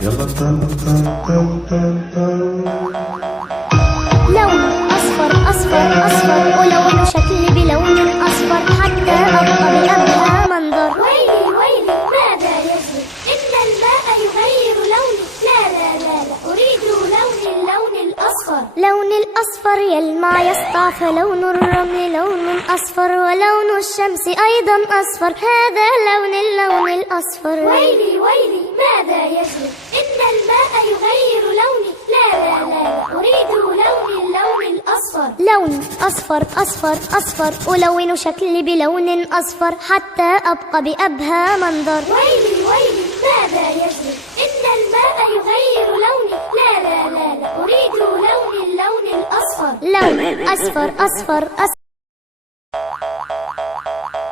يلا لون أصفر أصفر أصفر، ألون شكلي بلون أصفر حتى أبقى بأبهى منظر. ويلي ويلي ماذا يجري؟ إن الماء يغير لوني. لا لا لا لا أريد اللون الأصفر. لون الأصفر يلمع يسطع، فلون الرمل لون أصفر، ولون الشمس أيضا أصفر، هذا اللون الأصفر. ويلي ويلي ماذا يجري؟ إن الماء يغير لوني. لا لا لا لا أريد اللون الأصفر. لون أصفر أصفر أصفر، ألون شكلي بلون أصفر حتى أبقى بأبهى منظر. ويلي ويلي ماذا يجري؟ إن الماء يغير لوني. لا لا لا لا أريد اللون الأصفر. لون أصفر أصفر أصفر،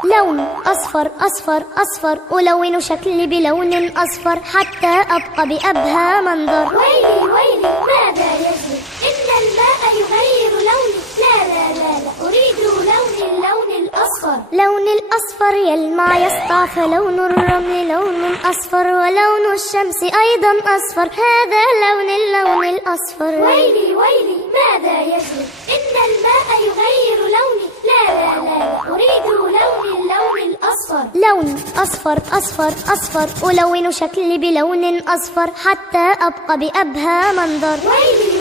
لون أصفر أصفر أصفر، ألون شكلي بلون أصفر حتى أبقى بأبهى منظر. ويلي ويلي ماذا يجري؟ إن الماء يغير لوني. لا لا لا لا أريد اللون الأصفر. لون الأصفر يلمع يسطع، فلون الرمل لون أصفر، ولون الشمس أيضا أصفر، هذا اللون الأصفر. ويلي ويلي ماذا يجري؟ إن الماء يغير لوني. لا لا لا لا أريد اللون الأصفر. لون أصفر أصفر أصفر، ألون شكلي بلون أصفر حتى أبقى بأبهى منظر. ويلي